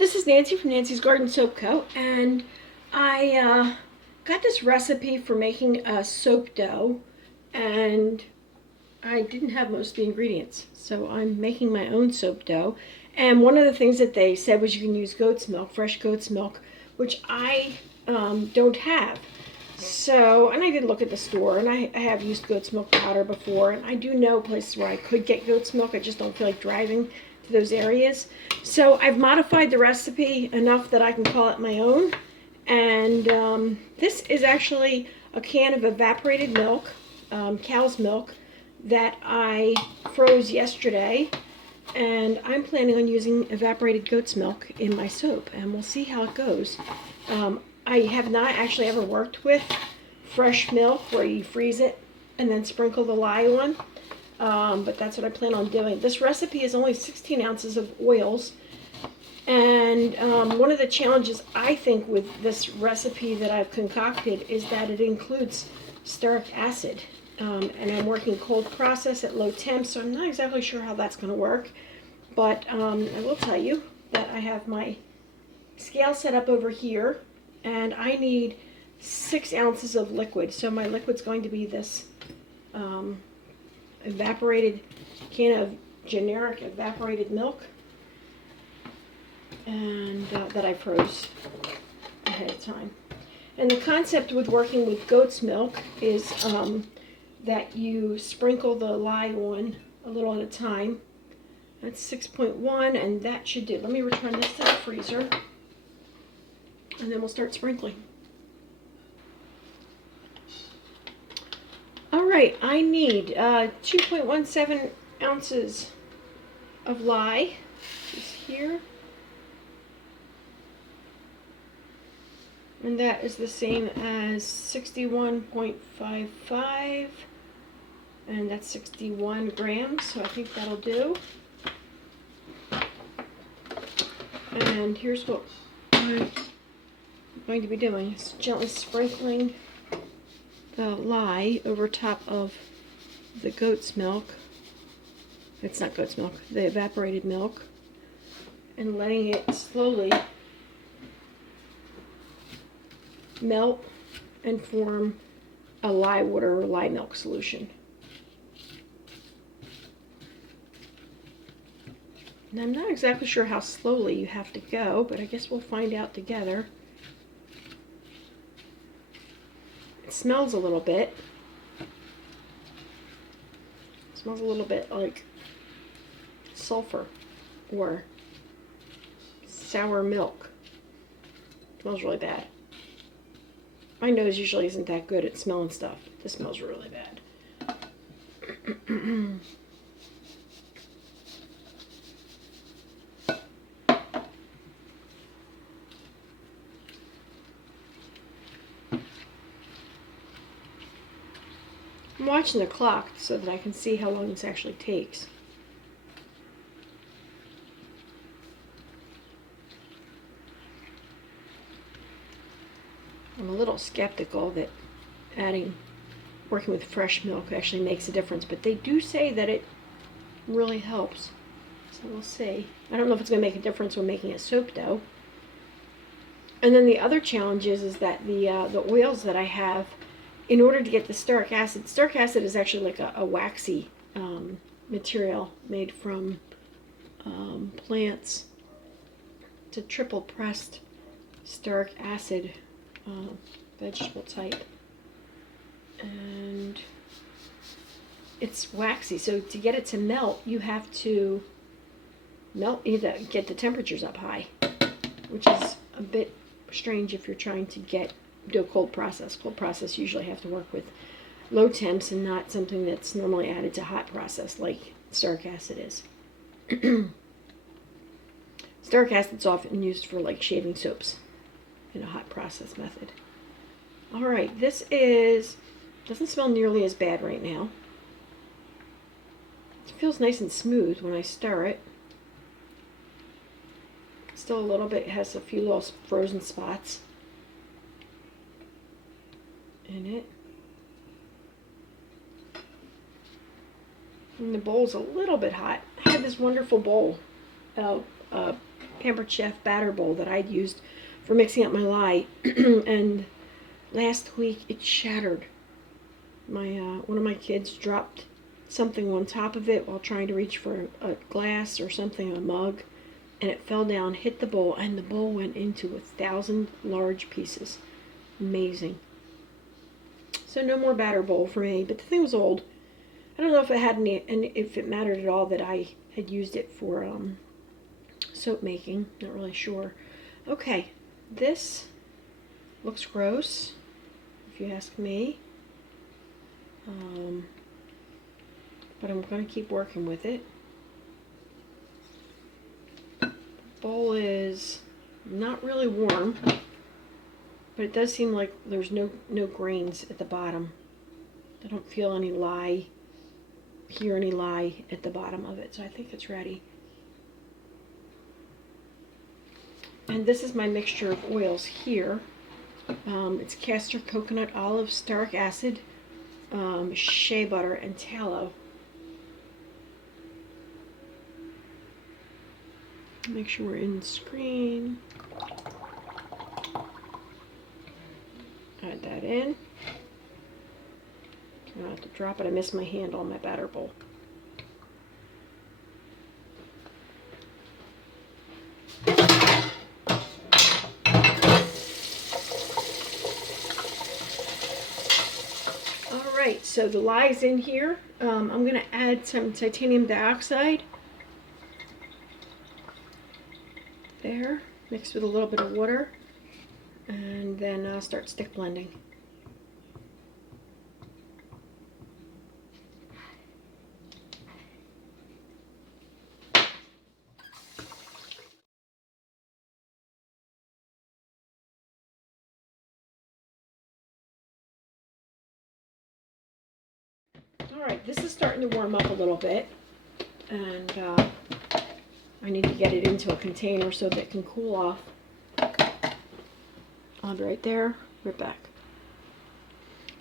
This is Nancy from Nancy's Garden Soap Co. And I got this recipe for making a soap dough, and I didn't have most of the ingredients. So I'm making my own soap dough. And one of the things that they said was you can use goat's milk, fresh goat's milk, which I don't have. So, and I did look at the store, and I have used goat's milk powder before, and I do know places where I could get goat's milk. I just don't feel like driving to those areas. So I've modified the recipe enough that I can call it my own. And this is actually a can of evaporated milk, cow's milk, that I froze yesterday. And I'm planning on using evaporated goat's milk in my soap, and we'll see how it goes. I have not actually ever worked with fresh milk where you freeze it and then sprinkle the lye on, but that's what I plan on doing. This recipe is only 16 ounces of oils, and one of the challenges I think with this recipe that I've concocted is that it includes stearic acid, and I'm working cold process at low temp, so I'm not exactly sure how that's going to work, but I will tell you that I have my scale set up over here, and I need 6 ounces of liquid. So my liquid's going to be this evaporated can of generic evaporated milk, and that I froze ahead of time. And the concept with working with goat's milk is that you sprinkle the lye on a little at a time. That's 6.1, and that should do. Let me return this to the freezer, and then we'll start sprinkling. All right, I need 2.17 ounces of lye, just here. And that is the same as 61.55, and that's 61 grams, so I think that'll do. And here's what I'm going to be doing, is gently sprinkling the lye over top of the goat's milk. It's not goat's milk, the evaporated milk, and letting it slowly melt and form a lye water or lye milk solution. And I'm not exactly sure how slowly you have to go, but I guess we'll find out together. It smells a little bit. It smells a little bit like sulfur or sour milk. It smells really bad. My nose usually isn't that good at smelling stuff. This smells really bad. I'm watching the clock so that I can see how long this actually takes. I'm a little skeptical that working with fresh milk actually makes a difference, but they do say that it really helps. So we'll see. I don't know if it's going to make a difference when making a soap dough. And then the other challenge is that the oils that I have, in order to get the stearic acid is actually like a waxy material made from plants. It's a triple pressed stearic acid vegetable type, and it's waxy, so to get it to melt you have to get the temperatures up high, which is a bit strange if you're trying to do a cold process. Cold process usually have to work with low temps and not something that's normally added to hot process like stearic acid is. Stearic acid is often used for like shaving soaps in a hot process method. All right, this doesn't smell nearly as bad right now. It feels nice and smooth when I stir it. Still a little bit, has a few little frozen spots in it. And the bowl's a little bit hot. I had this wonderful bowl, Pampered Chef batter bowl that I'd used for mixing up my lye, and last week it shattered. My one of my kids dropped something on top of it while trying to reach for a glass or something, a mug, and it fell down, hit the bowl, and the bowl went into 1,000 large pieces. Amazing. So no more batter bowl for me, but the thing was old. I don't know if it had any, and if it mattered at all that I had used it for soap making. Not really sure. Okay, this looks gross, if you ask me. But I'm going to keep working with it. The bowl is not really warm, but it does seem like there's no grains at the bottom. I don't feel any lye, hear any lye at the bottom of it, so I think it's ready. And this is my mixture of oils here. It's castor, coconut, olive, stearic acid, shea butter, and tallow. Make sure we're in the screen. Add that in. I don't have to drop it. I missed my handle on my batter bowl. Alright, so the lye's in here. I'm going to add some titanium dioxide. There, mixed with a little bit of water, and then I'll start stick blending. Alright, this is starting to warm up a little bit, and I need to get it into a container so that it can cool off. I'll be right there. We're back.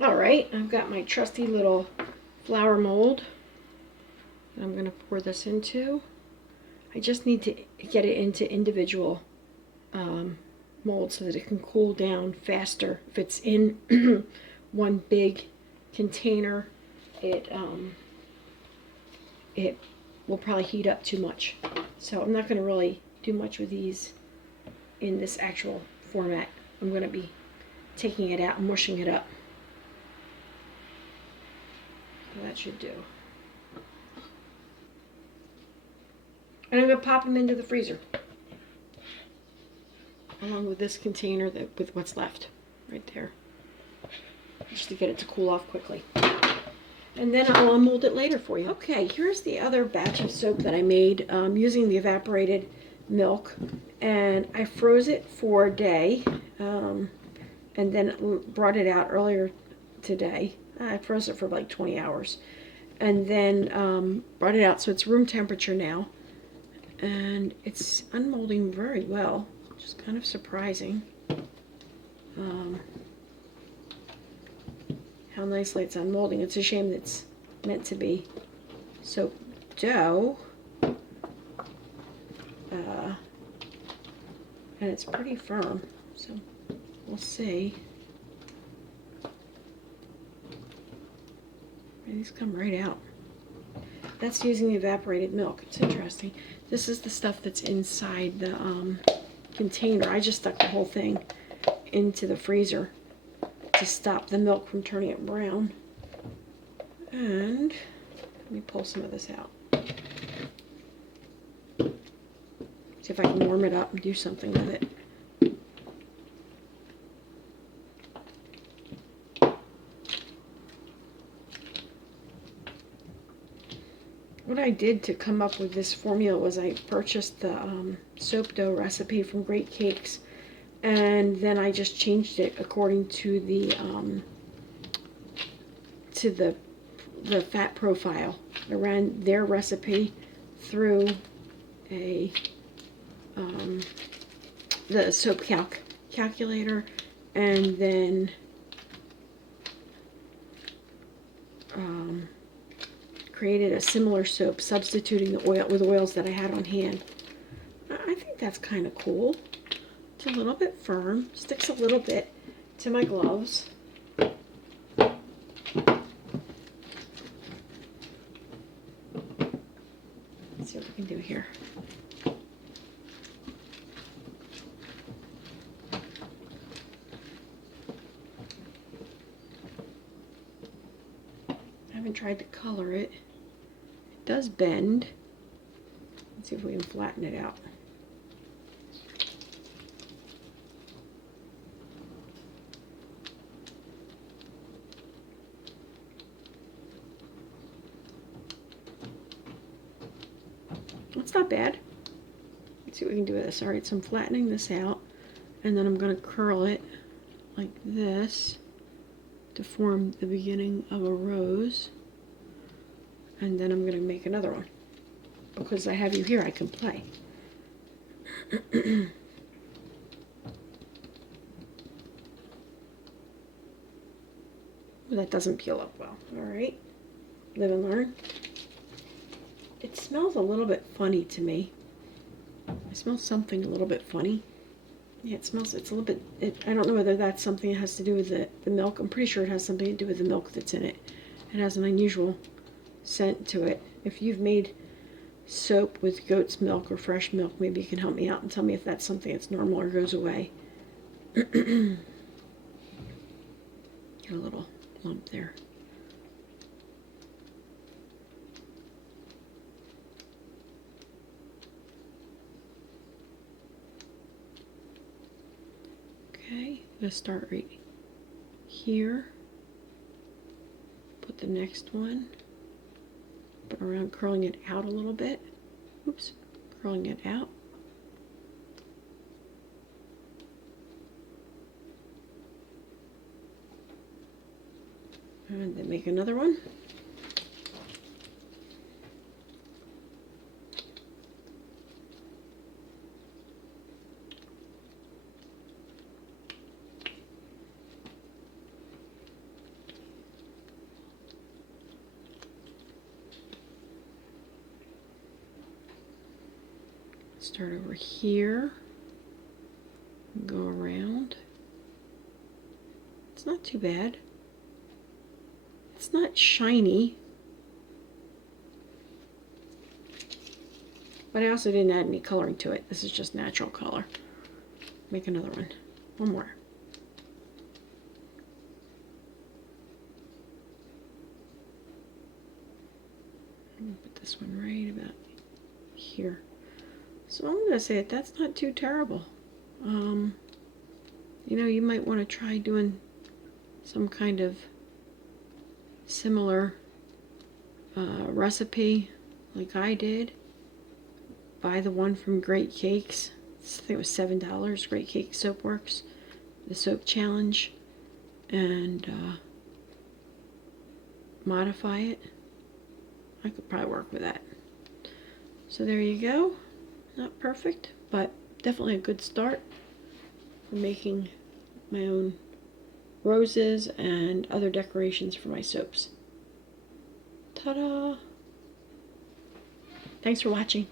Alright, I've got my trusty little flour mold that I'm going to pour this into. I just need to get it into individual molds so that it can cool down faster. If it's in one big container, it will probably heat up too much. So I'm not going to really do much with these in this actual format. I'm going to be taking it out and mushing it up. So that should do. And I'm going to pop them into the freezer along with this container with what's left right there, just to get it to cool off quickly. And then I'll unmold it later for you. Okay, here's the other batch of soap that I made using the evaporated milk. And I froze it for a day and then brought it out earlier today. I froze it for like 20 hours. And then brought it out, so it's room temperature now. And it's unmolding very well, which is kind of surprising. How nicely it's unmolding. It's a shame that it's meant to be soap dough. And it's pretty firm, so we'll see. And these come right out. That's using the evaporated milk. It's interesting. This is the stuff that's inside the container. I just stuck the whole thing into the freezer to stop the milk from turning it brown. And let me pull some of this out. See if I can warm it up and do something with it. What I did to come up with this formula was I purchased the soap dough recipe from Great Cakes, and then I just changed it according to the fat profile. I ran their recipe through a the soap calculator, and then created a similar soap, substituting the oil with oils that I had on hand. I think think that's kind of cool. It's a little bit firm, sticks a little bit to my gloves. Let's see what we can do here. I haven't tried to color it. It does bend. Let's see if we can flatten it out. It's not bad. Let's see what we can do with this. All right, so I'm flattening this out, and then I'm going to curl it like this to form the beginning of a rose. And then I'm going to make another one. Because I have you here, I can play. Well, that doesn't peel up well. All right, live and learn. It smells a little bit funny to me. I smell something a little bit funny. Yeah, it's a little bit, I don't know whether that's something that has to do with the milk. I'm pretty sure it has something to do with the milk that's in it. It has an unusual scent to it. If you've made soap with goat's milk or fresh milk, maybe you can help me out and tell me if that's something that's normal or goes away. Get a little lump there. Okay, I'm going to start right here. Put the next one. Put around, curling it out a little bit. Oops, curling it out. And then make another one. Start over here, go around. It's not too bad. It's not shiny, but I also didn't add any coloring to it. This is just natural color. Make another one. One more. I'm gonna put this one right about here. So I'm gonna say that's not too terrible. You know, you might want to try doing some kind of similar recipe like I did. Buy the one from Great Cakes. I think it was $7. Great Cake Soap Works, the soap challenge, and modify it. I could probably work with that. So there you go. Not perfect, but definitely a good start for making my own roses and other decorations for my soaps. Ta-da! Thanks for watching.